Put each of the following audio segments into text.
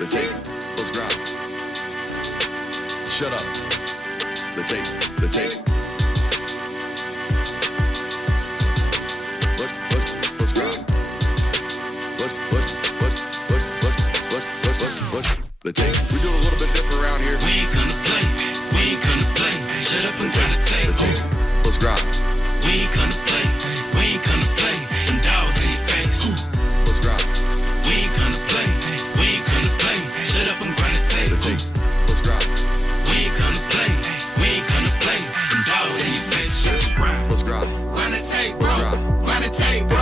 The tape was ground. Shut up. The tape. The tape. What's ground? What's the tape? We do a little bit different around here. We ain't gonna play. We ain't gonna play. Shut up and try to take. The tape was ground. We ain't gonna play. We ain't gonna play. Them dogs in your face. Was ground. We ain't gonna play. We ain't gonna play. Shut up and grind the tape. The tape was ground. We ain't gonna play. We ain't gonna play. Them dogs in your face. Shut up, grind. Was ground. Grind the tape, bro. Grind the tape, bro.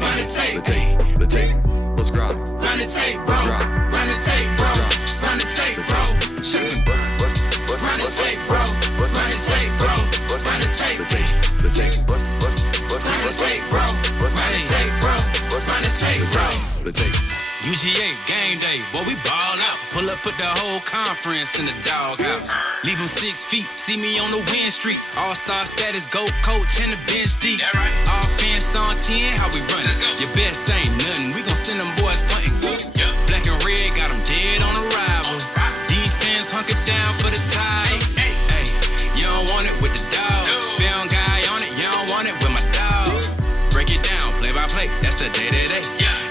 Grind the tape. The tape. The tape was ground. Grind the tape, bro. Grind the tape, bro. Grind the tape, bro. Shut up and grind. Grind the tape, bro. Grind the tape, bro. Grind the tape. The tape. The tape. Grind the tape, bro. Grind the tape, bro. Grind the tape, bro. The tape. UGA game day, boy, we ball out. Pull up, put the whole conference in the doghouse. Leave them 6 feet, see me on the win streak. All-star status, go coach and the bench deep. Right. Offense on 10, how we run it? Your best ain't nothing, we gon' send them boys punting. Yep. Black and red, got them dead on arrival. Defense hunker down for the tie. Hey, hey, you don't want it with the dogs. Found guy on it, you don't want it with my dog. Break it down, play by play, that's the day-to-day.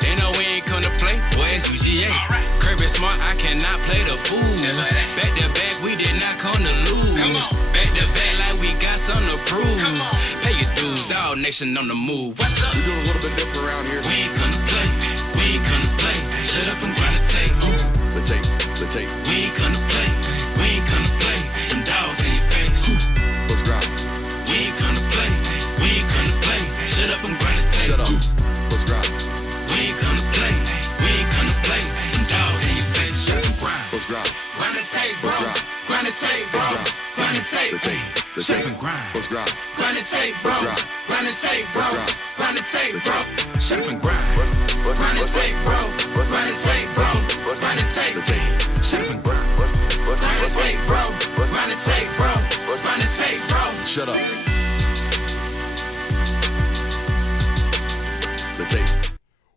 They know we ain't come to play, boy, it's UGA. Kirby smart, I cannot play the fool. Back to back, we did not come to lose. Back to back like we got something to prove. Pay your dues, dog nation on the move. What's up? We do a little bit different around here. We ain't gonna play, we ain't gonna play. Shut up and grind the tape. The tape. The tape We ain't gonna play, we ain't gonna play. Them dogs in your face. was ground. We ain't gonna play, we ain't gonna play. Shut up and grind the tape. Shut up. Was ground. We ain't gonna play, we ain't gonna play. Them dogs in your face. Shut up and grind. Was ground. Grind the tape, bro. Grind. Grind the tape, bro. Grind. Grind the tape. The tape. The Shut tape up and grind. was ground. Grind the tape, bro. Grind. Grind the tape, bro. Grind. Grind the tape, The bro. tape. Shut up and grind. Grind the tape, bro. Grind the tape, bro. Grind the tape. The tape. Shut up and grind. Grind the tape, bro. Grind the tape, bro. Grind the tape, bro. Shut up. The tape.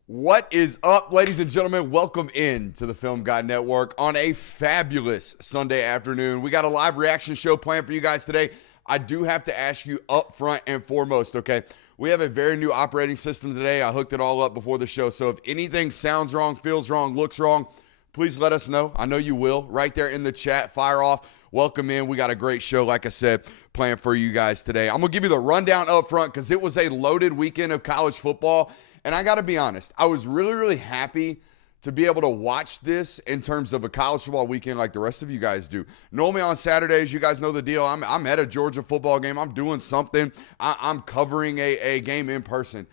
What is up, ladies and gentlemen? Welcome in to the Film Guy Network on a fabulous Sunday afternoon. We got a live reaction show planned for you guys today. I do have to ask you up front and foremost, okay? We have a very new operating system today. I hooked it all up before the show, so if anything sounds wrong, feels wrong, looks wrong, please let us know. I know you will. Right there in the chat, fire off. Welcome in. We got a great show, like I said, planned for you guys today. I'm going to give you the rundown up front because it was a loaded weekend of college football. And I got to be honest, I was really, really happy to be able to watch this in terms of a college football weekend like the rest of you guys do. Normally on Saturdays, you guys know the deal. I'm at a Georgia football game. I'm doing something. I'm covering a game in person.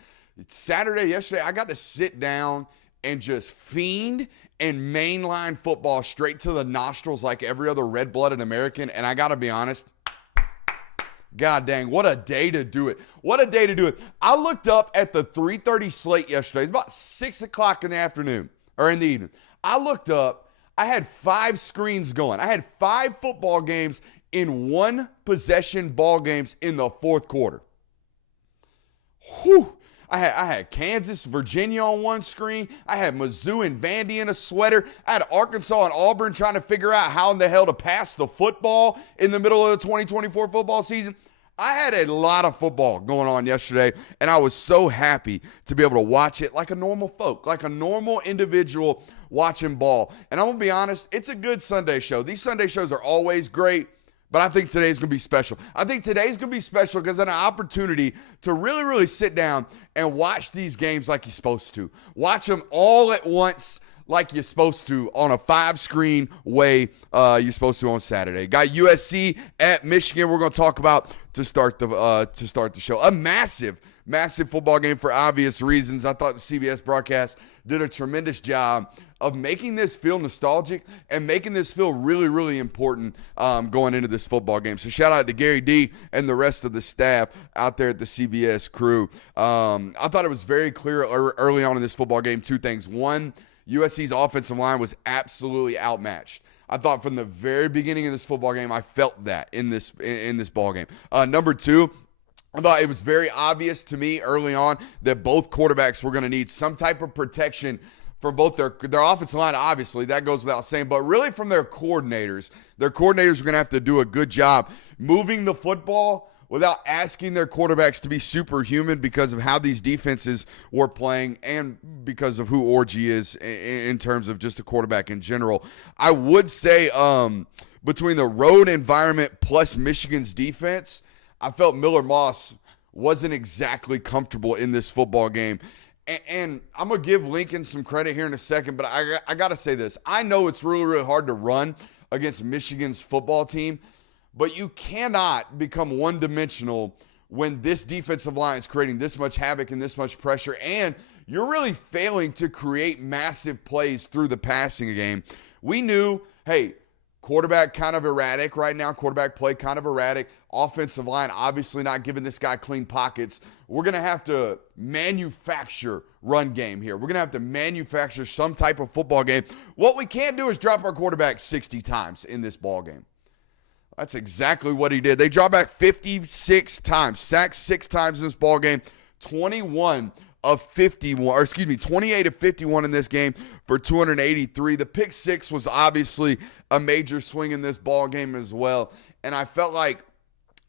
Saturday, yesterday, I got to sit down and just fiend and mainline football straight to the nostrils like every other red-blooded American. And I got to be honest, God dang, what a day to do it. What a day to do it. I looked up at the 3:30 slate yesterday. It's about 6 o'clock in the afternoon or in the evening. I looked up. I had 5 screens going. I had 5 football games in one possession ball games in the fourth quarter. Whew. I had Kansas, Virginia on one screen. I had Mizzou and Vandy in a sweater. I had Arkansas and Auburn trying to figure out how in the hell to pass the football in the middle of the 2024 football season. I had a lot of football going on yesterday, and I was so happy to be able to watch it like a normal folk, like a normal individual watching ball. And I'm going to be honest, it's a good Sunday show. These Sunday shows are always great. But I think today's going to be special. I think today's going to be special because it's an opportunity to really, really sit down and watch these games like you're supposed to. Watch them all at once like you're supposed to on a 5-screen way you're supposed to on Saturday. Got USC at Michigan we're going to talk about to start the show. A massive football game for obvious reasons. I thought the CBS broadcast did a tremendous job of making this feel nostalgic and making this feel really, really important going into this football game. So shout out to Gary D and the rest of the staff out there at the CBS crew. I thought it was very clear early on in this football game, 2 things. One, USC's offensive line was absolutely outmatched. I thought from the very beginning of this football game, I felt that in this ball game. Number 2, I thought it was very obvious to me early on that both quarterbacks were going to need some type of protection from both their offensive line, obviously, that goes without saying, but really from their coordinators. Their coordinators are going to have to do a good job moving the football without asking their quarterbacks to be superhuman because of how these defenses were playing and because of who Orji is in terms of just the quarterback in general. I would say between the road environment plus Michigan's defense, I felt Miller Moss wasn't exactly comfortable in this football game. And I'm going to give Lincoln some credit here in a second, but I got to say this. I know it's really, really hard to run against Michigan's football team, but you cannot become one-dimensional when this defensive line is creating this much havoc and this much pressure, and you're really failing to create massive plays through the passing game. We knew, hey, quarterback kind of erratic right now, quarterback play kind of erratic, offensive line obviously not giving this guy clean pockets. We're going to have to manufacture run game here. We're going to have to manufacture some type of football game. What we can't do is drop our quarterback 60 times in this ball game. That's exactly what he did. They dropped back 56 times, sacked 6 times in this ball game, 28 of 51 in this game for 283. The pick 6 was obviously a major swing in this ball game as well. And I felt like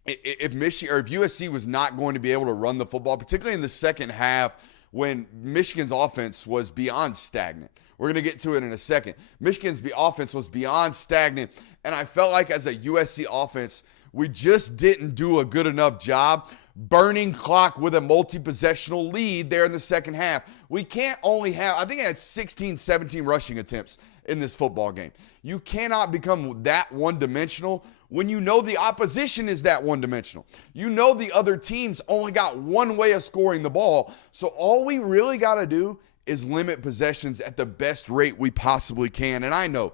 if Michigan or if USC was not going to be able to run the football, particularly in the second half when Michigan's offense was beyond stagnant. We're going to get to it in a second. Michigan's offense was beyond stagnant, and I felt like as a USC offense, we just didn't do a good enough job burning clock with a multi-possessional lead there in the second half. We can't only have, I think I had 16, 17 rushing attempts in this football game. You cannot become that one-dimensional when you know the opposition is that one-dimensional. You know the other teams only got one way of scoring the ball, so all we really got to do is limit possessions at the best rate we possibly can. And I know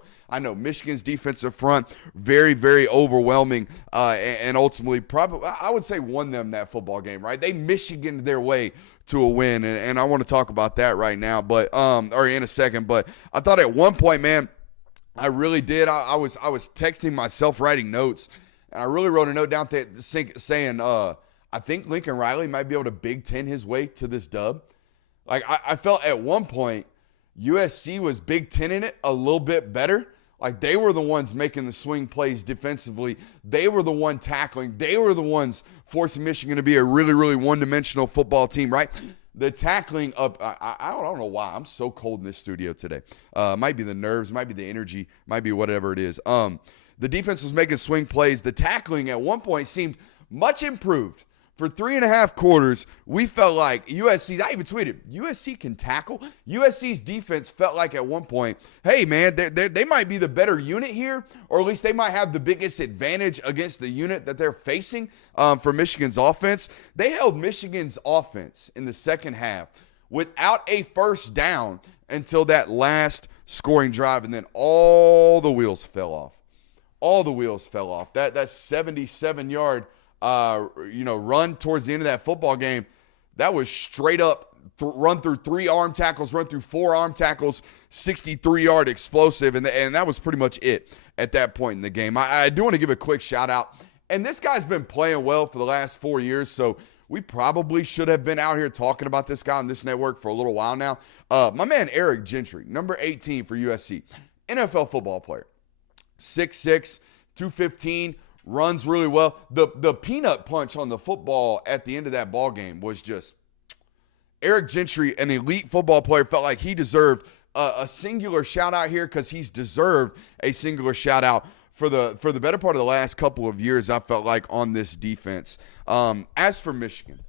Michigan's defensive front, very, very overwhelming, and ultimately probably, I would say, won them that football game, right? They Michiganed their way to a win, and I want to talk about that right now, but or in a second. But I thought at one point, man, I really did. I was texting myself, writing notes, and I really wrote a note down there saying, I think Lincoln Riley might be able to Big Ten his way to this dub. Like, I felt at one point USC was Big Ten in it a little bit better. Like, they were the ones making the swing plays defensively. They were the one tackling. They were the ones forcing Michigan to be a really, really one-dimensional football team, right? The tackling up, I don't know why. I'm so cold in this studio today. Might be the nerves, might be the energy, might be whatever it is. The defense was making swing plays. The tackling at one point seemed much improved. For 3.5 quarters, we felt like USC, I even tweeted, USC can tackle. USC's defense felt like at one point, hey, man, they might be the better unit here, or at least they might have the biggest advantage against the unit that they're facing for Michigan's offense. They held Michigan's offense in the second half without a first down until that last scoring drive, and then all the wheels fell off. All the wheels fell off. That 77-yard run towards the end of that football game, that was straight up run through 3 arm tackles, run through 4 arm tackles, 63-yard explosive, and that was pretty much it at that point in the game. I do want to give a quick shout out, and this guy's been playing well for the last 4 years, so we probably should have been out here talking about this guy on this network for a little while now. My man Eric Gentry, number 18 for USC, NFL football player, 6'6", 215, runs really well. The peanut punch on the football at the end of that ball game was just Eric Gentry, an elite football player, felt like he deserved a singular shout out here because he's deserved a singular shout out for the better part of the last couple of years. I felt like on this defense. As for Michigan,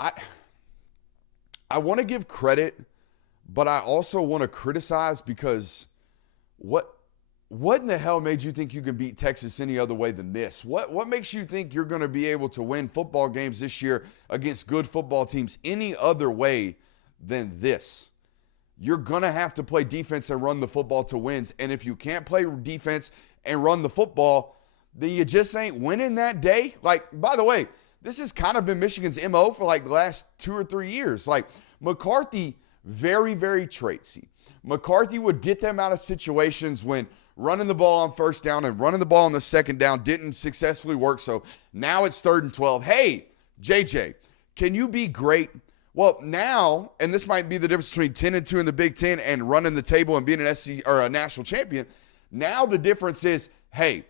I want to give credit, but I also want to criticize because what in the hell made you think you can beat Texas any other way than this? What makes you think you're going to be able to win football games this year against good football teams any other way than this? You're going to have to play defense and run the football to wins. And if you can't play defense and run the football, then you just ain't winning that day. Like, by the way, this has kind of been Michigan's MO for like the last 2 or 3 years. Like, McCarthy, very, very traitsy. McCarthy would get them out of situations when running the ball on first down and running the ball on the second down didn't successfully work. So now it's 3rd and 12. Hey, JJ, can you be great Well, now, and this might be the difference between 10-2 in the Big Ten and running the table and being an SEC or a national champion. Now the difference is, hey,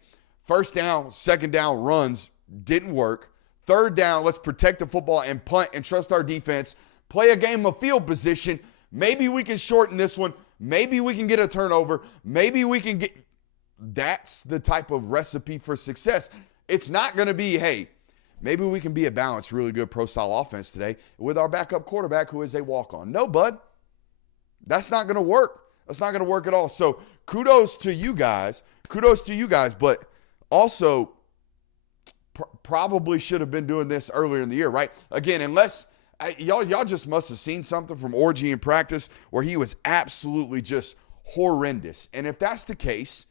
first down, second down runs didn't work. Third down, let's protect the football and punt and trust our defense. Play a game of field position. Maybe we can shorten this one. Maybe we can get a turnover. Maybe we can get – that's the type of recipe for success. It's not going to be, hey, maybe we can be a balanced, really good pro-style offense today with our backup quarterback who is a walk-on. No, bud. That's not going to work. That's not going to work at all. So kudos to you guys. But also probably should have been doing this earlier in the year, right? Again, unless y'all just must have seen something from Orgy in practice where he was absolutely just horrendous. And if that's the case,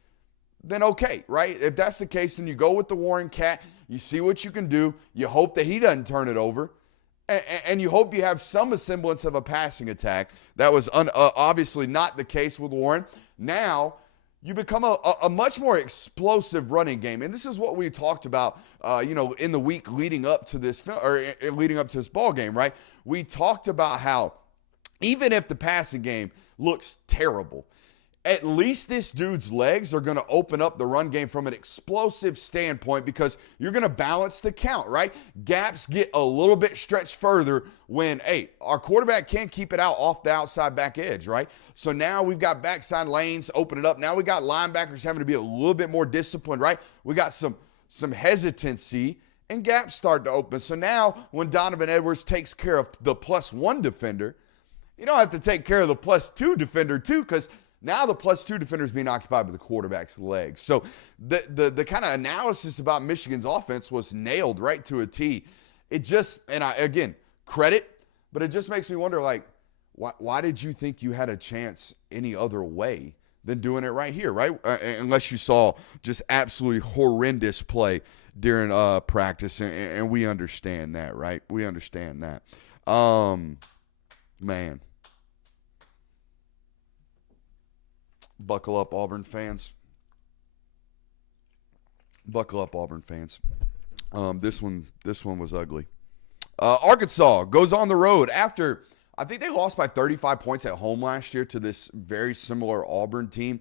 then okay, right? If that's the case, then you go with the Warren Cat. You see what you can do. You hope that he doesn't turn it over. And you hope you have some semblance of a passing attack. That was obviously not the case with Warren. Now you become a much more explosive running game. And this is what we talked about, in the week leading up to this ball game, right? We talked about how even if the passing game looks terrible, at least this dude's legs are going to open up the run game from an explosive standpoint because you're going to balance the count, right? Gaps get a little bit stretched further when, hey, our quarterback can't keep it out off the outside back edge, right? So now we've got backside lanes opening up. Now we got linebackers having to be a little bit more disciplined, right? We got some hesitancy and gaps start to open. So now when Donovan Edwards takes care of the +1 defender, you don't have to take care of the +2 defender too, because now the +2 defender is being occupied by the quarterback's legs. So the kind of analysis about Michigan's offense was nailed right to a T. It just, again, credit, but it just makes me wonder, like, why did you think you had a chance any other way than doing it right here, right? Unless you saw just absolutely horrendous play during practice, and we understand that, right? We understand that. Man. Buckle up, Auburn fans. Buckle up, Auburn fans. This one was ugly. Arkansas goes on the road after, I think they lost by 35 points at home last year to this very similar Auburn team,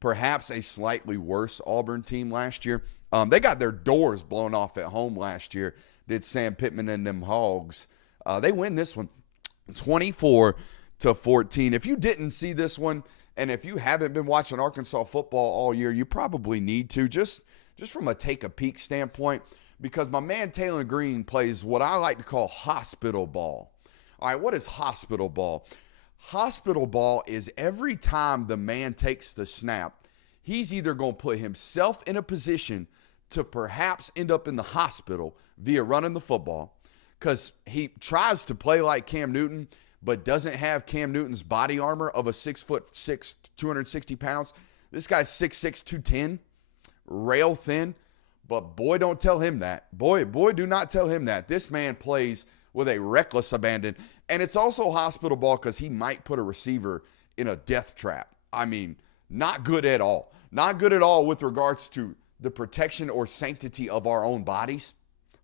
perhaps a slightly worse Auburn team last year. They got their doors blown off at home last year, did Sam Pittman and them Hogs. They win this one 24-14. If you didn't see this one, and if you haven't been watching Arkansas football all year, you probably need to, just from a take-a-peek standpoint, because my man Taylor Green plays what I like to call hospital ball. All right, what is hospital ball? Hospital ball is every time the man takes the snap, he's either going to put himself in a position to perhaps end up in the hospital via running the football, because he tries to play like Cam Newton, but doesn't have Cam Newton's body armor of a 6'6", 260 pounds. This guy's 6'6", 210, rail thin. But boy, don't tell him that. Boy, do not tell him that. This man plays with a reckless abandon. And it's also hospital ball because he might put a receiver in a death trap. I mean, not good at all. Not good at all with regards to the protection or sanctity of our own bodies.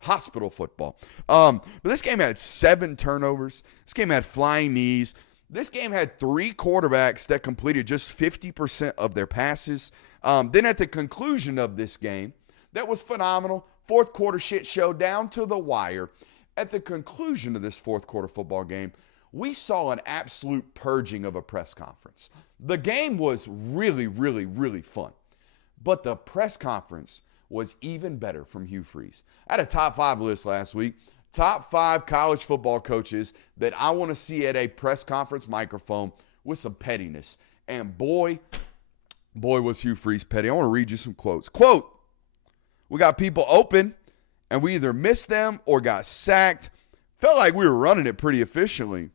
Hospital football. But this game had 7 turnovers. This game had flying knees. This game had 3 quarterbacks that completed just 50% of their passes. Then at the conclusion of this game, that was phenomenal. Fourth quarter shit show down to the wire. At the conclusion of this fourth quarter football game, we saw an absolute purging of a press conference. The game was really, really, really fun. But the press conference was even better from Hugh Freeze. I had a top 5 list last week. Top 5 college football coaches that I want to see at a press conference microphone with some pettiness. And boy, was Hugh Freeze petty. I want to read you some quotes. Quote, "We got people open, and we either missed them or got sacked. Felt like we were running it pretty efficiently.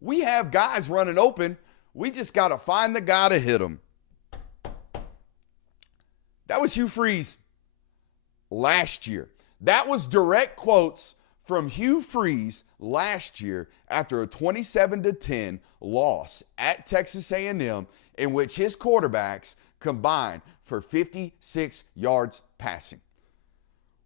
We have guys running open. We just got to find the guy to hit them." That was Hugh Freeze last year. That was direct quotes from Hugh Freeze last year after a 27-10 loss at Texas A&M in which his quarterbacks combined for 56 yards passing.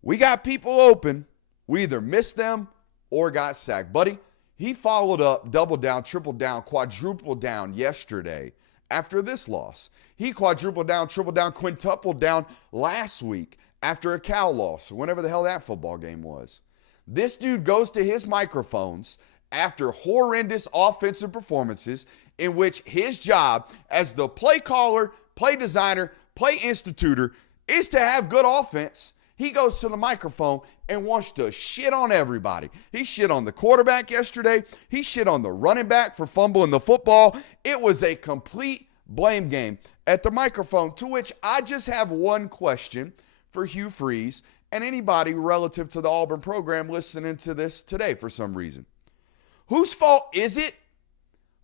We got people open. We either missed them or got sacked. Buddy, He followed up, doubled down, tripled down, quadrupled down yesterday after this loss. He quadrupled down, tripled down, quintupled down last week after a Cal loss, or whenever the hell that football game was. This dude goes to his microphones after horrendous offensive performances in which his job as the play caller, play designer, play institutor is to have good offense. He goes to the microphone and wants to shit on everybody. He shit on the quarterback yesterday. He shit on the running back for fumbling the football. It was a complete blame game at the microphone, to which I just have one question for Hugh Freeze and anybody relative to the Auburn program listening to this today for some reason. Whose fault is it?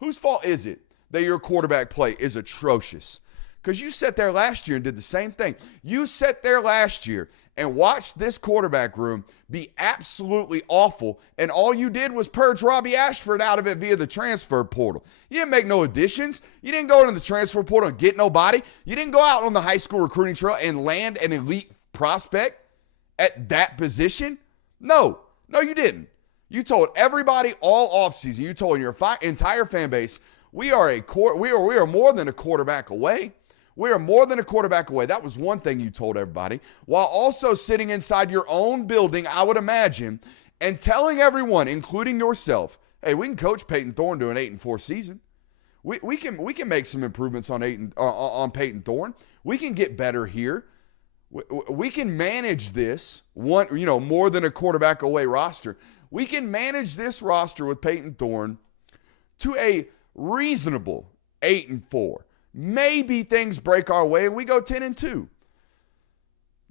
Whose fault is it that your quarterback play is atrocious? Because you sat there last year and did the same thing. You sat there last year and watched this quarterback room be absolutely awful, and all you did was purge Robbie Ashford out of it via the transfer portal. You didn't make no additions. You didn't go into the transfer portal and get nobody. You didn't go out on the high school recruiting trail and land an elite prospect at that position. No, you didn't. You told everybody all offseason, you told your entire fan base, we are more than a quarterback away. We are more than a quarterback away. That was one thing you told everybody, while also sitting inside your own building, I would imagine, and telling everyone, including yourself, hey, we can coach Peyton Thorne to an 8-4 season. We can make some improvements on Peyton Thorne. We can get better here. We can manage this more than a quarterback away roster. We can manage this roster with Peyton Thorne to a reasonable 8-4. Maybe things break our way and we go 10-2.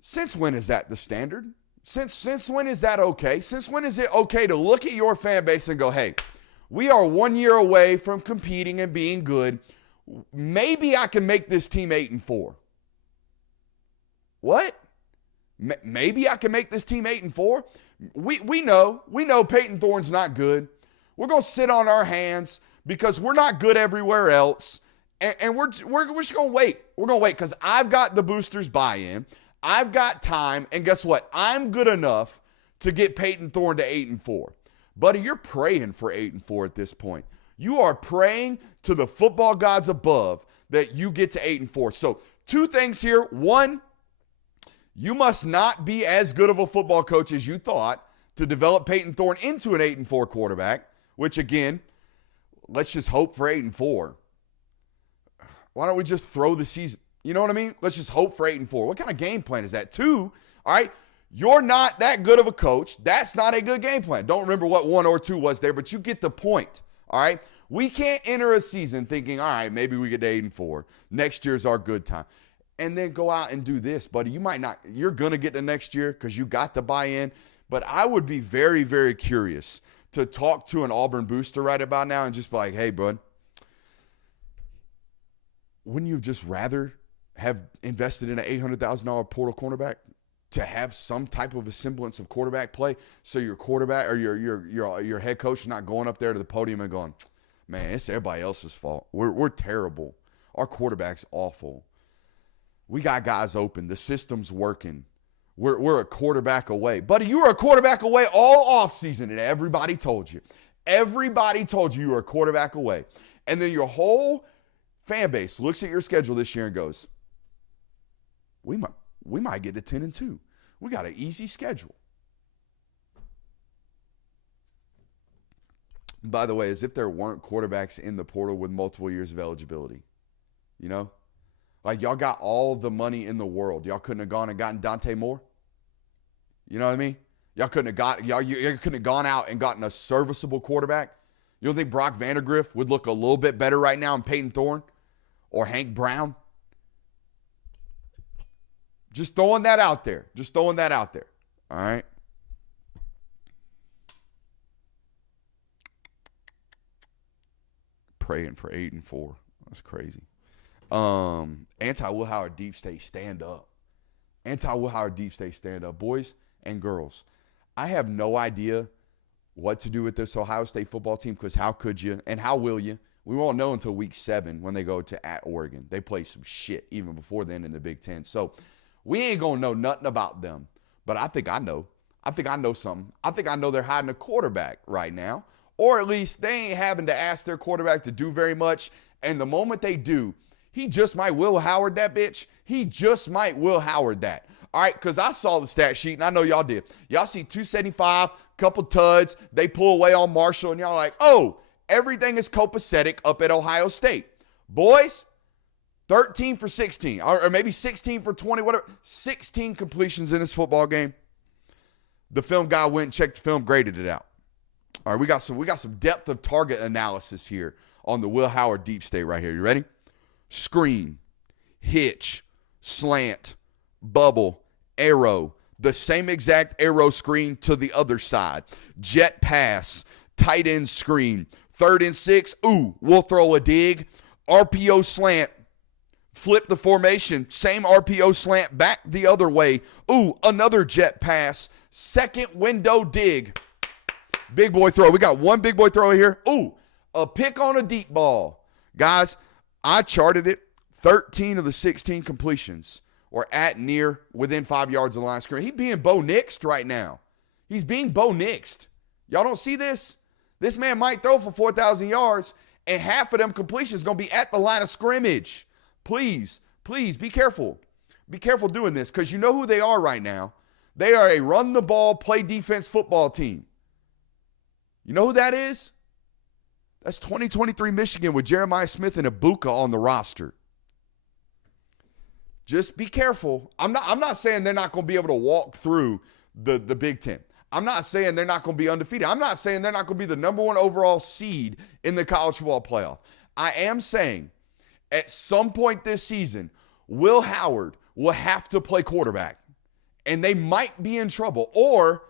Since when is that the standard? Since when is that okay? Since when is it okay to look at your fan base and go, hey, we are 1 year away from competing and being good. Maybe I can make this team 8-4. What? Maybe I can make this team 8-4? We know Peyton Thorne's not good. We're going to sit on our hands because we're not good everywhere else. And we're just going to wait. We're going to wait because I've got the boosters buy-in. I've got time. And guess what? I'm good enough to get Peyton Thorne to 8-4. Buddy, you're praying for 8-4 at this point. You are praying to the football gods above that you get to 8-4. So 2 things here. 1, you must not be as good of a football coach as you thought to develop Peyton Thorne into an 8-4 quarterback, which again, let's just hope for 8-4. Why don't we just throw the season? You know what I mean? Let's just hope for 8-4. What kind of game plan is that? 2, all right, you're not that good of a coach. That's not a good game plan. Don't remember what 1 or 2 was there, but you get the point, all right? We can't enter a season thinking, all right, maybe we get to 8-4. Next year's our good time. And then go out and do this, buddy. You might not. You're going to get to next year because you got the buy-in. But I would be very, very curious to talk to an Auburn booster right about now and just be like, hey, bud, wouldn't you just rather have invested in an $800,000 portal cornerback to have some type of a semblance of quarterback play so your quarterback or your head coach is not going up there to the podium and going, man, it's everybody else's fault. We're terrible. Our quarterback's awful. We got guys open. The system's working. We're a quarterback away. Buddy, you were a quarterback away all offseason, and everybody told you. Everybody told you were a quarterback away. And then your whole fan base looks at your schedule this year and goes, we might get to 10-2. We got an easy schedule. By the way, as if there weren't quarterbacks in the portal with multiple years of eligibility. You know? Like, y'all got all the money in the world. Y'all couldn't have gone and gotten Dante Moore? You know what I mean? You couldn't have gone out and gotten a serviceable quarterback? You don't think Brock Vandegrift would look a little bit better right now in Peyton Thorne? Or Hank Brown? Just throwing that out there. All right? Praying for 8-4. That's crazy. Anti-Will Howard deep state, stand up. Anti-Will Howard deep state, stand up. Boys and girls, I have no idea what to do with this Ohio State football team because how could you and how will you? We won't know until week 7 when they go to at Oregon. They play some shit even before then in the Big Ten. So we ain't going to know nothing about them. But I think I know. I think I know something. I think I know they're hiding a quarterback right now. or at least they ain't having to ask their quarterback to do very much. And the moment they do, he just might Will Howard that bitch. He just might Will Howard that. All right, because I saw the stat sheet, and I know y'all did. Y'all see 275, couple tuds. They pull away on Marshall, and y'all like, oh, everything is copacetic up at Ohio State. Boys, 13 for 16, or maybe 16 for 20, whatever. 16 completions in this football game. The film guy went and checked the film, graded it out. All right, we got some depth of target analysis here on the Will Howard deep state right here. You ready? Screen, hitch, slant, bubble, arrow, the same exact arrow screen to the other side, jet pass, tight end screen, 3rd and 6, ooh, we'll throw a dig, RPO slant, flip the formation, same RPO slant back the other way, ooh, another jet pass, second window dig, big boy throw. We got one big boy throw here, ooh, a pick on a deep ball. Guys, I charted it, 13 of the 16 completions or at near within 5 yards of the line of scrimmage. He's being Bo Nixed right now. He's being Bo Nixed. Y'all don't see this? This man might throw for 4,000 yards, and half of them completions going to be at the line of scrimmage. Please, please be careful. Be careful doing this, because you know who they are right now. They are a run-the-ball, play-defense football team. You know who that is? That's 2023 Michigan with Jeremiah Smith and Ibuka on the roster. Just be careful. I'm not saying they're not going to be able to walk through the Big Ten. I'm not saying they're not going to be undefeated. I'm not saying they're not going to be the number 1 overall seed in the college football playoff. I am saying at some point this season, Will Howard will have to play quarterback, and they might be in trouble, or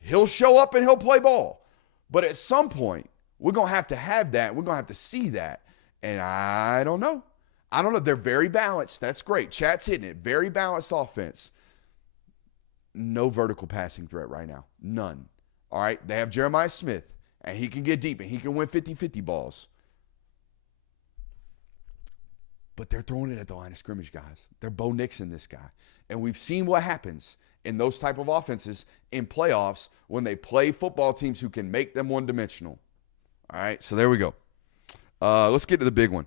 he'll show up and he'll play ball. But at some point, we're going to have that. We're going to have to see that. And I don't know. They're very balanced. That's great. Chat's hitting it. Very balanced offense. No vertical passing threat right now. None. All right. They have Jeremiah Smith, and he can get deep, and he can win 50-50 balls. But they're throwing it at the line of scrimmage, guys. They're Bo Nixon this guy. And we've seen what happens in those type of offenses in playoffs when they play football teams who can make them one-dimensional. All right, so there we go. Let's get to the big one.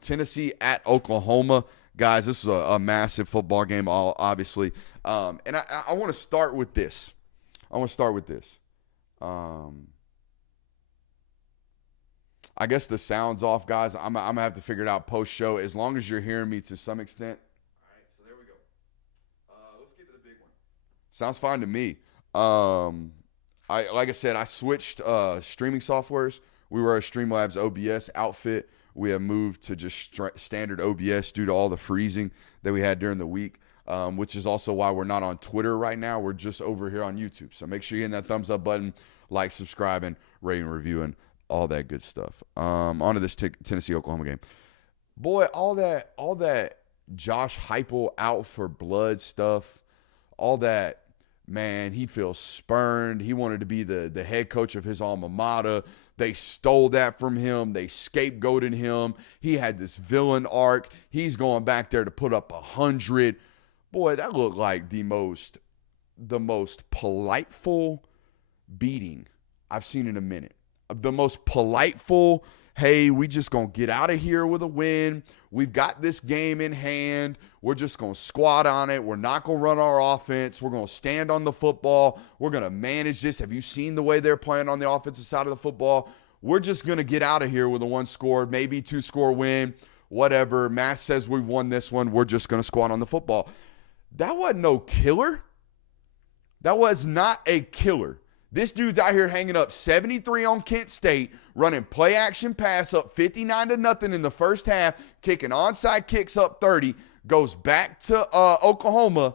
Tennessee at Oklahoma. Guys, this is a massive football game, obviously. And I want to start with this. I guess the sound's off, guys. I'm going to have to figure it out post-show, as long as you're hearing me to some extent. All right, so there we go. Let's get to the big one. Sounds fine to me. Like I said, I switched streaming softwares. We were a Streamlabs OBS outfit. We have moved to just standard OBS due to all the freezing that we had during the week, which is also why we're not on Twitter right now. We're just over here on YouTube. So make sure you hit that thumbs up button, like, subscribing, rating, reviewing, all that good stuff. On to this Tennessee-Oklahoma game. Boy, all that Josh Heupel out for blood stuff, all that, man, he feels spurned. He wanted to be the head coach of his alma mater. They stole that from him. They scapegoated him. He had this villain arc. He's going back there to put up 100. Boy, that looked like the most politeful beating I've seen in a minute. The most politeful, hey, we just going to get out of here with a win. We've got this game in hand. We're just going to squat on it. We're not going to run our offense. We're going to stand on the football. We're going to manage this. Have you seen the way they're playing on the offensive side of the football? We're just going to get out of here with a 1-score, maybe 2-score win, whatever. Matt says we've won this one. We're just going to squat on the football. That wasn't no killer. That was not a killer. This dude's out here hanging up 73 on Kent State, running play action pass up 59-0 in the first half, kicking onside kicks up 30, goes back to Oklahoma,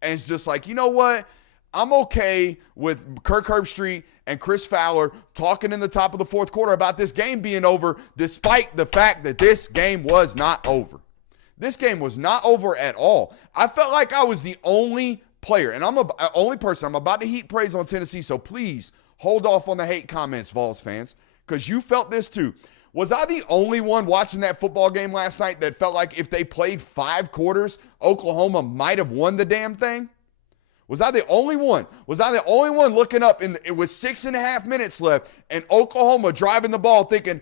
and it's just like, you know what? I'm okay with Kirk Herbstreit and Chris Fowler talking in the top of the fourth quarter about this game being over, despite the fact that this game was not over. This game was not over at all. I felt like I was the only player, and I'm the only person. I'm about to heap praise on Tennessee, so please hold off on the hate comments, Vols fans, because you felt this too. Was I the only one watching that football game last night that felt like if they played 5 quarters, Oklahoma might have won the damn thing? Was I the only one? Was I the only one looking up it was 6.5 minutes left and Oklahoma driving the ball thinking,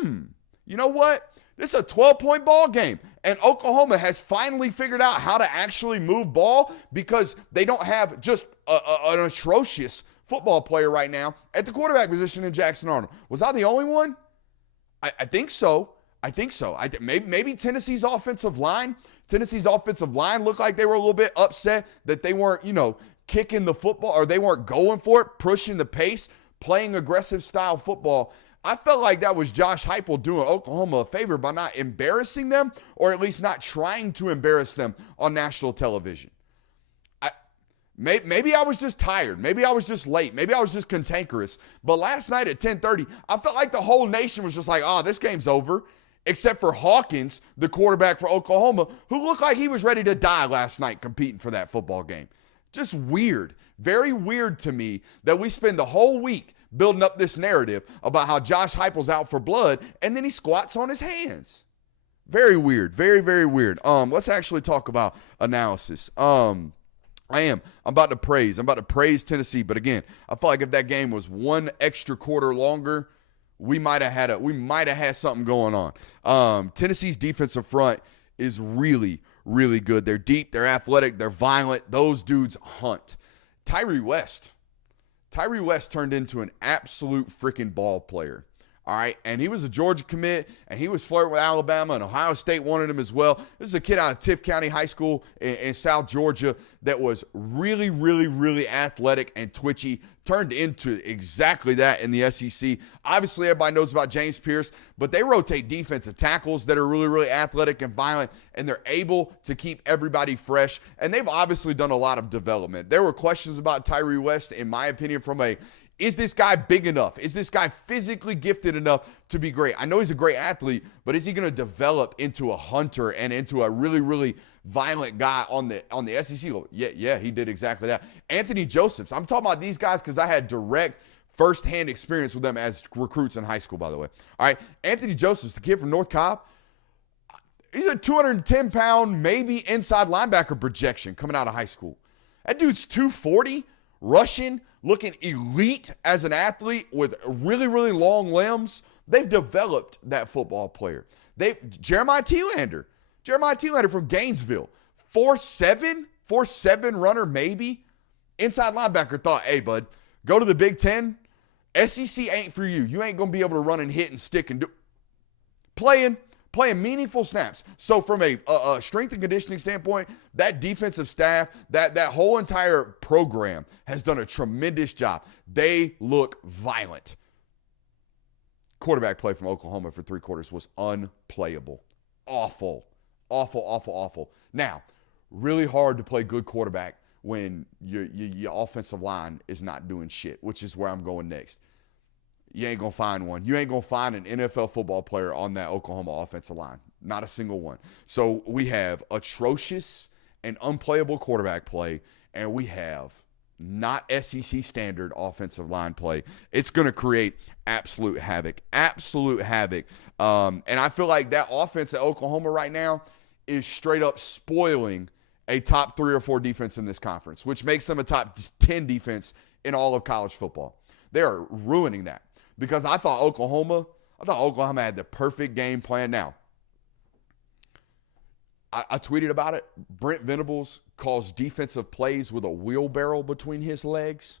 you know what? This is a 12-point ball game. And Oklahoma has finally figured out how to actually move ball because they don't have just an atrocious football player right now at the quarterback position in Jackson Arnold. Was I the only one? I think so. Maybe Tennessee's offensive line looked like they were a little bit upset that they weren't, kicking the football or they weren't going for it, pushing the pace, playing aggressive style football. I felt like that was Josh Heupel doing Oklahoma a favor by not embarrassing them or at least not trying to embarrass them on national television. Maybe I was just tired. Maybe I was just late. Maybe I was just cantankerous. But last night at 10:30, I felt like the whole nation was just like, this game's over. Except for Hawkins, the quarterback for Oklahoma, who looked like he was ready to die last night competing for that football game. Just weird. Very weird to me that we spend the whole week building up this narrative about how Josh Heupel's out for blood, and then he squats on his hands. Very weird. Very, very weird. Let's actually talk about analysis. I'm about to praise Tennessee, but again, I feel like if that game was one extra quarter longer, we might have had something going on. Tennessee's defensive front is really, really good. They're deep, they're athletic, they're violent. Those dudes hunt. Tyree West turned into an absolute freaking ball player. All right, and he was a Georgia commit, and he was flirting with Alabama, and Ohio State wanted him as well. This is a kid out of Tift County High School in South Georgia that was really, really, really athletic and twitchy, turned into exactly that in the SEC. Obviously, everybody knows about James Pierce, but they rotate defensive tackles that are really, really athletic and violent, and they're able to keep everybody fresh, and they've obviously done a lot of development. There were questions about Tyree West, in my opinion, is this guy big enough? Is this guy physically gifted enough to be great? I know he's a great athlete, but is he going to develop into a hunter and into a really, really violent guy on the SEC level? Yeah, he did exactly that. Anthony Josephs. I'm talking about these guys because I had direct firsthand experience with them as recruits in high school, by the way. All right, Anthony Josephs, the kid from North Cobb, he's a 210-pound, maybe inside linebacker projection coming out of high school. That dude's 240, rushing, looking elite as an athlete with really, really long limbs. They've developed that football player. Jeremiah Thielander from Gainesville, 4'7" runner maybe. Inside linebacker thought, hey, bud, go to the Big Ten. SEC ain't for you. You ain't going to be able to run and hit and stick and do. Playing meaningful snaps. So from a strength and conditioning standpoint, that defensive staff, that whole entire program has done a tremendous job. They look violent. Quarterback play from Oklahoma for 3 quarters was unplayable. Awful. Now, really hard to play good quarterback when your offensive line is not doing shit, which is where I'm going next. You ain't going to find one. You ain't going to find an NFL football player on that Oklahoma offensive line. Not a single one. So we have atrocious and unplayable quarterback play, and we have not SEC standard offensive line play. It's going to create absolute havoc. And I feel like that offense at Oklahoma right now is straight up spoiling a top 3 or 4 defense in this conference, which makes them a top 10 defense in all of college football. They are ruining that. Because I thought Oklahoma had the perfect game plan. Now, I tweeted about it. Brent Venables calls defensive plays with a wheelbarrow between his legs.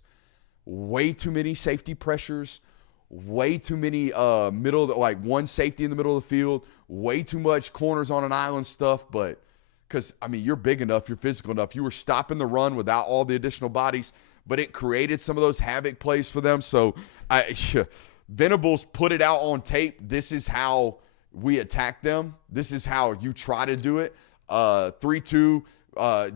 Way too many safety pressures. Way too many one safety in the middle of the field. Way too much corners on an island stuff. But because, you're big enough, you're physical enough. You were stopping the run without all the additional bodies. But it created some of those havoc plays for them. So Venables put it out on tape. This is how we attack them. This is how you try to do it. 3-2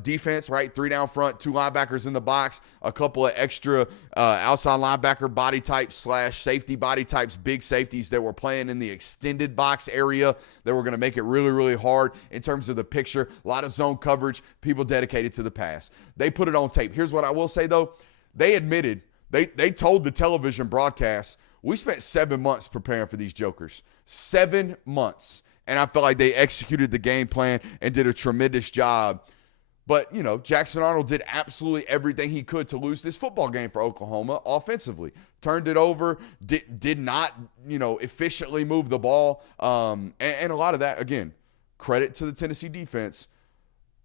defense, right? 3 down front, 2 linebackers in the box, a couple of extra outside linebacker body types / safety body types, big safeties that were playing in the extended box area that were going to make it really, really hard in terms of the picture. A lot of zone coverage, people dedicated to the pass. They put it on tape. Here's what I will say, though. They admitted, they told the television broadcast, we spent 7 months preparing for these jokers. 7 months. And I felt like they executed the game plan and did a tremendous job. But, Jackson Arnold did absolutely everything he could to lose this football game for Oklahoma offensively. Turned it over, did not, efficiently move the ball. And a lot of that, again, credit to the Tennessee defense.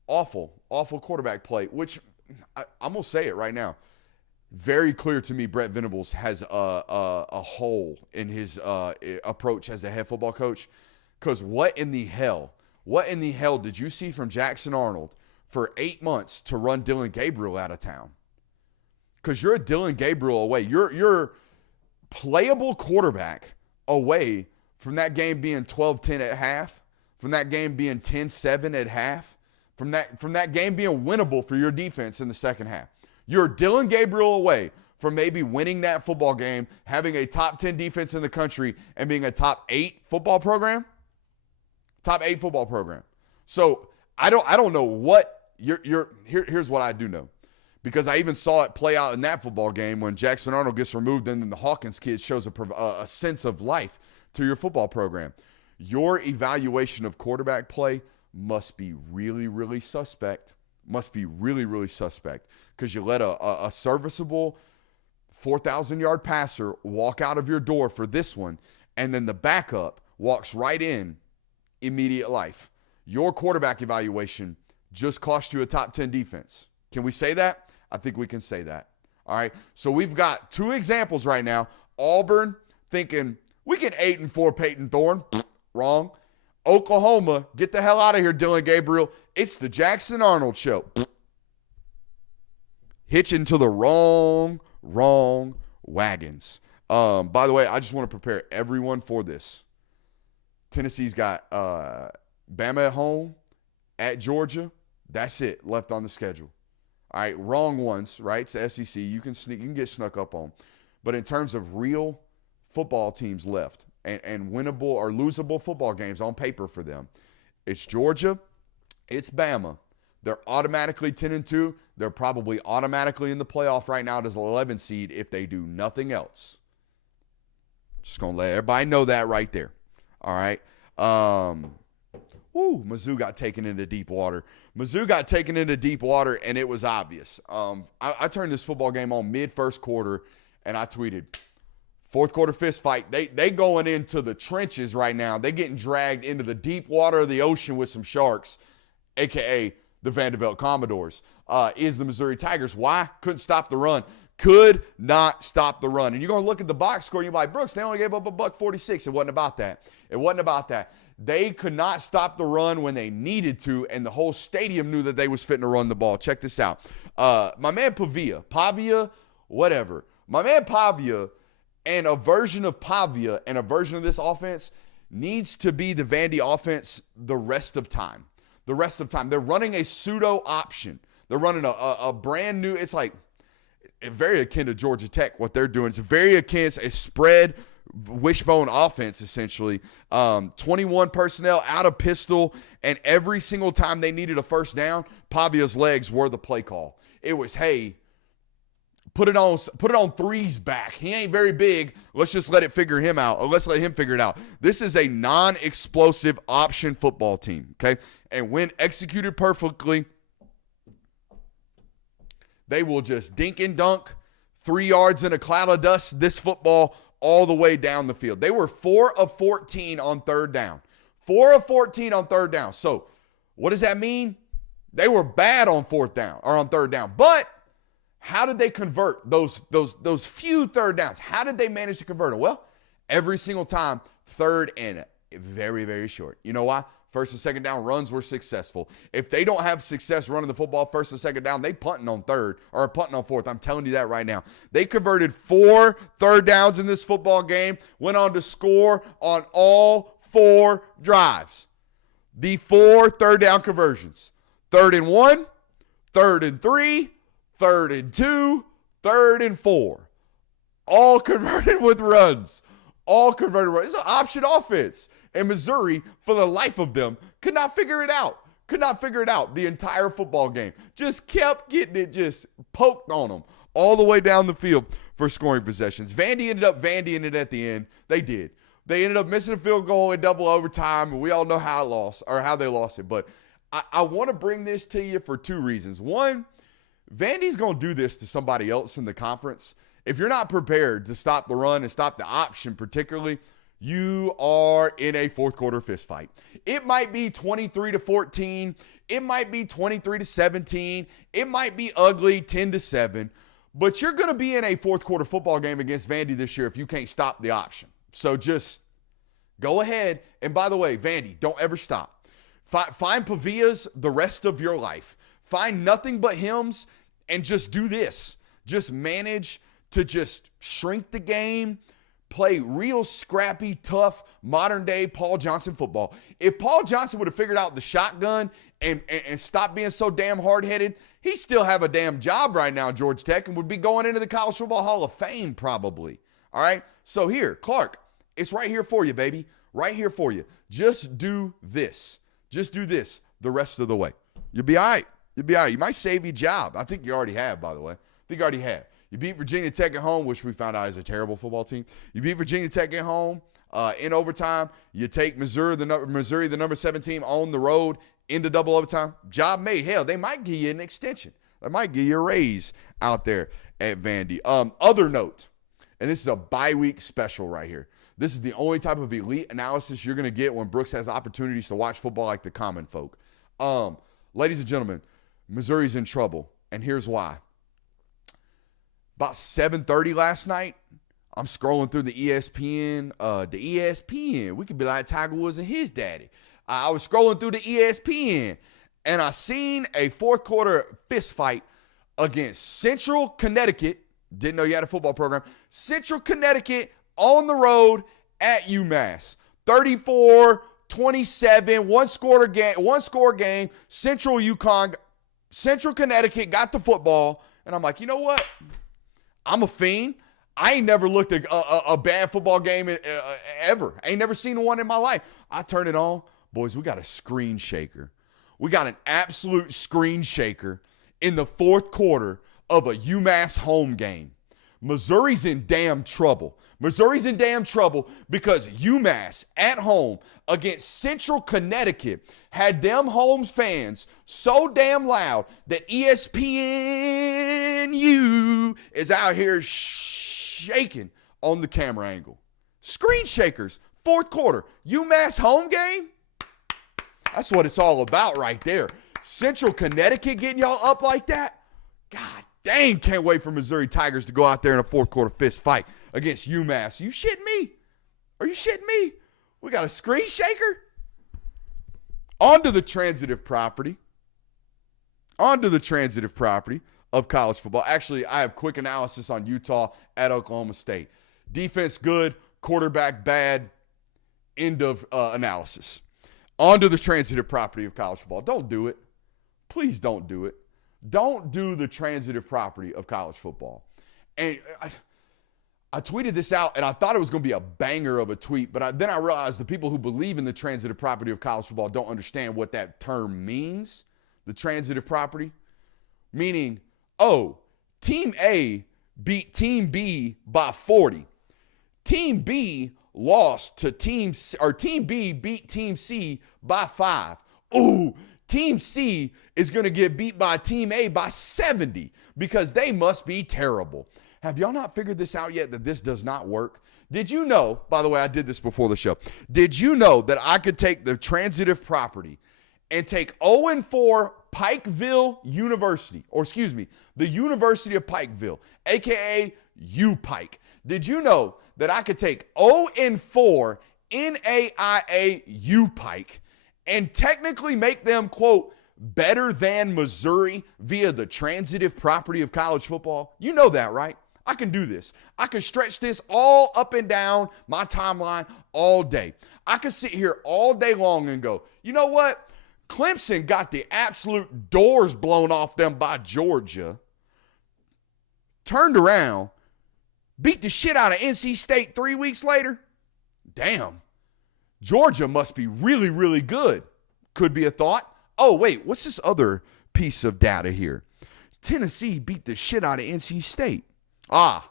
Awful quarterback play, which I'm going to say it right now. Very clear to me Brett Venables has a hole in his approach as a head football coach. Because what in the hell did you see from Jackson Arnold for 8 months to run Dylan Gabriel out of town? Because you're a Dylan Gabriel away. You're playable quarterback away from that game being 12-10 at half, from that game being 10-7 at half, from that game being winnable for your defense in the second half. You're Dylan Gabriel away from maybe winning that football game, having a top 10 defense in the country, and being a top 8 football program. Top 8 football program. So I don't know what here's what I do know. Because I even saw it play out in that football game when Jackson Arnold gets removed and then the Hawkins kid shows a sense of life to your football program. Your evaluation of quarterback play must be really, really suspect. Must be really, really suspect. Because you let a serviceable 4,000-yard passer walk out of your door for this one, and then the backup walks right in immediate life. Your quarterback evaluation just cost you a top 10 defense. Can we say that? I think we can say that. All right. So we've got 2 examples right now. Auburn thinking we can 8-4 Peyton Thorne. Wrong. Oklahoma, get the hell out of here, Dylan Gabriel. It's the Jackson Arnold show. Hitching to the wrong wagons. By the way, I just want to prepare everyone for this. Tennessee's got Bama at home, at Georgia. That's it left on the schedule. All right, wrong ones, right? It's the SEC. You can get snuck up on. But in terms of real football teams left and winnable or losable football games on paper for them, it's Georgia, it's Bama. They're automatically 10-2. They're probably automatically in the playoff right now as an 11 seed if they do nothing else. Just going to let everybody know that right there. All right. Mizzou got taken into deep water. And it was obvious. I turned this football game on mid-first quarter, and I tweeted, fourth quarter fist fight. They going into the trenches right now. They getting dragged into the deep water of the ocean with some sharks, a.k.a. the Vanderbilt Commodores, is the Missouri Tigers. Why? Couldn't stop the run. Could not stop the run. And you're going to look at the box score, and you're like, Brooks, they only gave up $146. It wasn't about that. They could not stop the run when they needed to, and the whole stadium knew that they was fitting to run the ball. Check this out. My man Pavia, whatever. My man Pavia and a version of Pavia and a version of this offense needs to be the Vandy offense the rest of time. They're running a pseudo option. They're running a brand new, it's like very akin to Georgia Tech, what they're doing. It's very akin to a spread wishbone offense, essentially. 21 personnel out of pistol, and every single time they needed a first down, Pavia's legs were the play call. It was, hey, put it on three's back. He ain't very big. Let's just let him figure it out. This is a non-explosive option football team, okay? And when executed perfectly, they will just dink and dunk 3 yards in a cloud of dust this football all the way down the field. They were 4 of 14 on third down. 4 of 14 on third down. So what does that mean? They were bad on third down. But how did they convert those few third downs? How did they manage to convert them? Well, every single time, third and very, very short. You know why? First and second down runs were successful. If they don't have success running the football first and second down, they punting on third or punting on fourth. I'm telling you that right now. They converted 4 third downs in this football game, went on to score on all 4 drives. The 4 third down conversions. 3rd and 1, 3rd and 3, 3rd and 2, 3rd and 4. All converted with runs. It's an option offense. And Missouri, for the life of them, could not figure it out. The entire football game. Just kept getting it just poked on them all the way down the field for scoring possessions. Vandy ended up Vandying it at the end. They did. They ended up missing a field goal in double overtime, and we all know how they lost it. But I want to bring this to you for two reasons. One, Vandy's going to do this to somebody else in the conference. If you're not prepared to stop the run and stop the option particularly, you are in a fourth quarter fist fight. It might be 23-14. It might be 23-17. It might be ugly 10-7. But you're going to be in a fourth quarter football game against Vandy this year if you can't stop the option. So just go ahead. And by the way, Vandy, don't ever stop. Find Pavillas the rest of your life. Find nothing but hymns and just do this. Just manage to just shrink the game, play real scrappy, tough, modern-day Paul Johnson football. If Paul Johnson would have figured out the shotgun and stopped being so damn hard-headed, he'd still have a damn job right now, Georgia Tech, and would be going into the College Football Hall of Fame probably. All right? So here, Clark, it's right here for you, baby. Right here for you. Just do this. Just do this the rest of the way. You'll be all right. You'll be all right. You might save your job. I think you already have, by the way. I think you already have. You beat Virginia Tech at home, which we found out is a terrible football team. You beat Virginia Tech at home in overtime. You take Missouri, the number 7 team, on the road into double overtime. Job made. Hell, they might give you an extension. They might give you a raise out there at Vandy. Other note, and this is a bye-week special right here. This is the only type of elite analysis you're going to get when Brooks has opportunities to watch football like the common folk. Ladies and gentlemen, Missouri's in trouble, and here's why. About 7:30 last night, I'm scrolling through the ESPN. We could be like Tiger Woods and his daddy. I was scrolling through the ESPN, and I seen a fourth quarter fist fight against Central Connecticut. Didn't know you had a football program. Central Connecticut on the road at UMass. 34-27, one score game. Central Connecticut got the football, and I'm like, you know what? I'm a fiend. I ain't never looked at a bad football game ever. I ain't never seen one in my life. I turn it on. Boys, we got a screen shaker. We got an absolute screen shaker in the fourth quarter of a UMass home game. Missouri's in damn trouble. Missouri's in damn trouble because UMass at home against Central Connecticut had them home fans so damn loud that ESPNU is out here shaking on the camera angle. Screen shakers, fourth quarter, UMass home game? That's what it's all about right there. Central Connecticut getting y'all up like that? God dang, can't wait for Missouri Tigers to go out there in a fourth quarter fist fight against UMass. You shitting me? Are you shitting me? We got a screen shaker? Onto the transitive property. Onto the transitive property of college football. Actually, I have quick analysis on Utah at Oklahoma State. Defense good, quarterback bad. End of analysis. Onto the transitive property of college football. Don't do it. Please don't do it. Don't do the transitive property of college football. And I tweeted this out, and I thought it was going to be a banger of a tweet, but then I realized the people who believe in the transitive property of college football don't understand what that term means, the transitive property. Meaning, Team A beat Team B by 40. Team B lost to Team B beat Team C by 5. Ooh, Team C is going to get beat by Team A by 70 because they must be terrible. Have y'all not figured this out yet, that this does not work? Did you know, by the way, I did this before the show. Did you know that I could take the transitive property and take 0-4 Pikeville University, the University of Pikeville, a.k.a. UPike. Did you know that I could take 0-4 NAIA UPike and technically make them, quote, better than Missouri via the transitive property of college football? You know that, right? I can do this. I can stretch this all up and down my timeline all day. I could sit here all day long and go, you know what? Clemson got the absolute doors blown off them by Georgia, turned around, beat the shit out of NC State 3 weeks later. Damn. Georgia must be really, really good. Could be a thought. Oh, wait, what's this other piece of data here? Tennessee beat the shit out of NC State. Not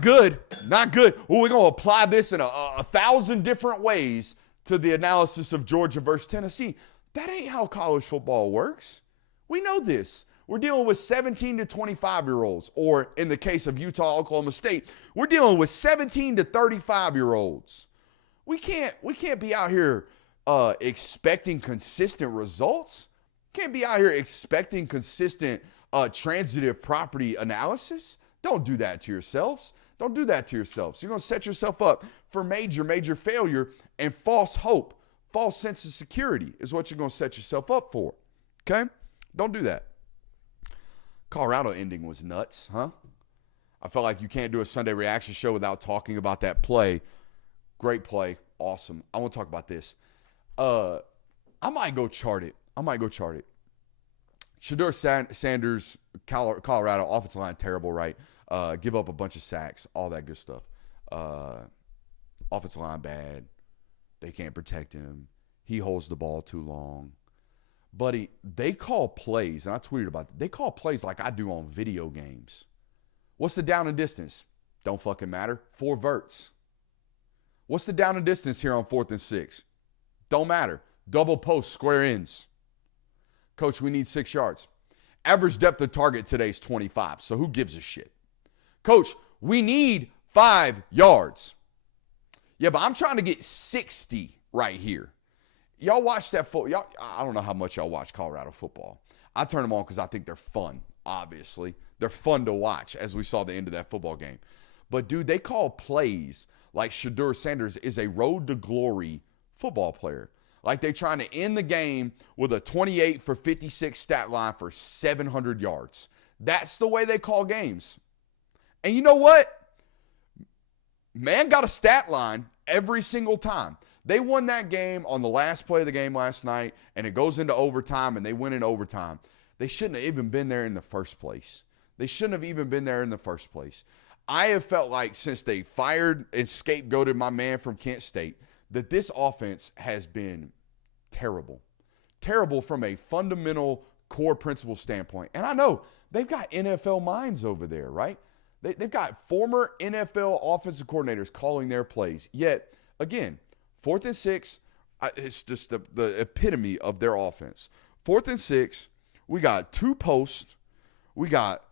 good. Not good. Well, we're going to apply this in a 1,000 different ways to the analysis of Georgia versus Tennessee. That ain't how college football works. We know this. We're dealing with 17 to 25-year-olds, or in the case of Utah, Oklahoma State, we're dealing with 17 to 35-year-olds. We can't be out here expecting consistent results. Can't be out here expecting consistent transitive property analysis. Don't do that to yourselves. Don't do that to yourselves. You're going to set yourself up for major, major failure, and false hope, false sense of security is what you're going to set yourself up for. Okay? Don't do that. Colorado ending was nuts, huh? I felt like you can't do a Sunday reaction show without talking about that play. Great play. Awesome. I want to talk about this. I might go chart it. Shedeur Sanders, Colorado, offensive line, terrible, right? Give up a bunch of sacks, all that good stuff. Offensive line, bad. They can't protect him. He holds the ball too long. Buddy, they call plays, and I tweeted about it. They call plays like I do on video games. What's the down and distance? Don't fucking matter. 4 verts. What's the down and distance here on 4th and 6? Don't matter. Double post, square ends. Coach, we need 6 yards. Average depth of target today is 25, so who gives a shit? Coach, we need 5 yards. Yeah, but I'm trying to get 60 right here. Y'all watch that football. I don't know how much y'all watch Colorado football. I turn them on because I think they're fun, obviously. They're fun to watch, as we saw the end of that football game. But, dude, they call plays like Shedeur Sanders is a road to glory football player. Like they're trying to end the game with a 28 for 56 stat line for 700 yards. That's the way they call games. And you know what? Man got a stat line every single time. They won that game on the last play of the game last night, and it goes into overtime, and they win in overtime. They shouldn't have even been there in the first place. I have felt like since they fired and scapegoated my man from Kent State, that this offense has been terrible. Terrible from a fundamental core principle standpoint. And I know they've got NFL minds over there, right? They've got former NFL offensive coordinators calling their plays. Yet, again, 4th and 6, it's just the epitome of their offense. 4th and 6, we got 2 posts. We got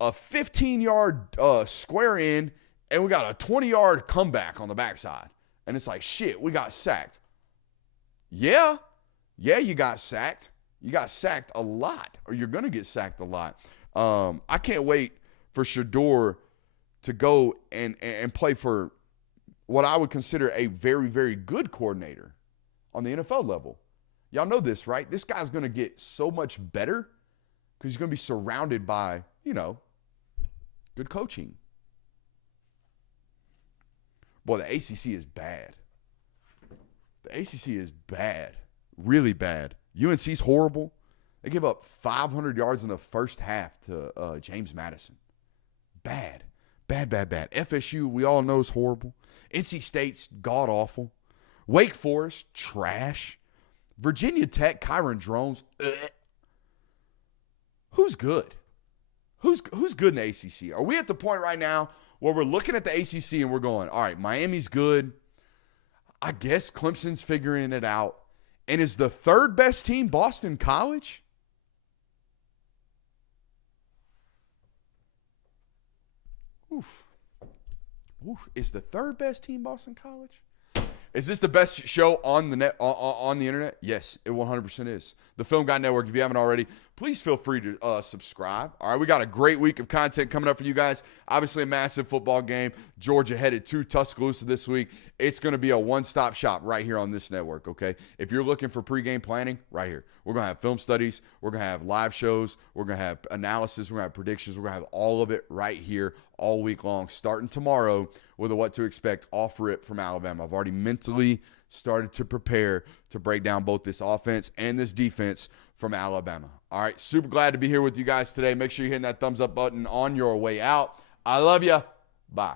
a 15-yard square in, and we got a 20-yard comeback on the backside. And it's like, shit, we got sacked. Yeah, you got sacked. You got sacked a lot, or you're going to get sacked a lot. I can't wait for Shedeur to go and play for what I would consider a very, very good coordinator on the NFL level. Y'all know this, right? This guy's going to get so much better because he's going to be surrounded by, good coaching. Boy, the ACC is bad. The ACC is bad. Really bad. UNC's horrible. They give up 500 yards in the first half to James Madison. Bad. FSU, we all know, is horrible. NC State's god-awful. Wake Forest, trash. Virginia Tech, Kyron Drones, Who's good? Who's good in the ACC? Are we at the point right now where we're looking at the ACC and we're going, all right, Miami's good. I guess Clemson's figuring it out. And is the 3rd best team Boston College? Oof. Is the 3rd best team Boston College? Is this the best show on the net on the internet? Yes, it 100% is. The Film Guy Network, if you haven't already, please feel free to subscribe. All right, we got a great week of content coming up for you guys. Obviously, a massive football game. Georgia headed to Tuscaloosa this week. It's going to be a one-stop shop right here on this network, okay? If you're looking for pregame planning, right here. We're going to have film studies. We're going to have live shows. We're going to have analysis. We're going to have predictions. We're going to have all of it right here all week long, starting tomorrow with a what to expect off rip from Alabama. I've already mentally started to prepare to break down both this offense and this defense from Alabama. All right, super glad to be here with you guys today. Make sure you're hitting that thumbs up button on your way out. I love you. Bye.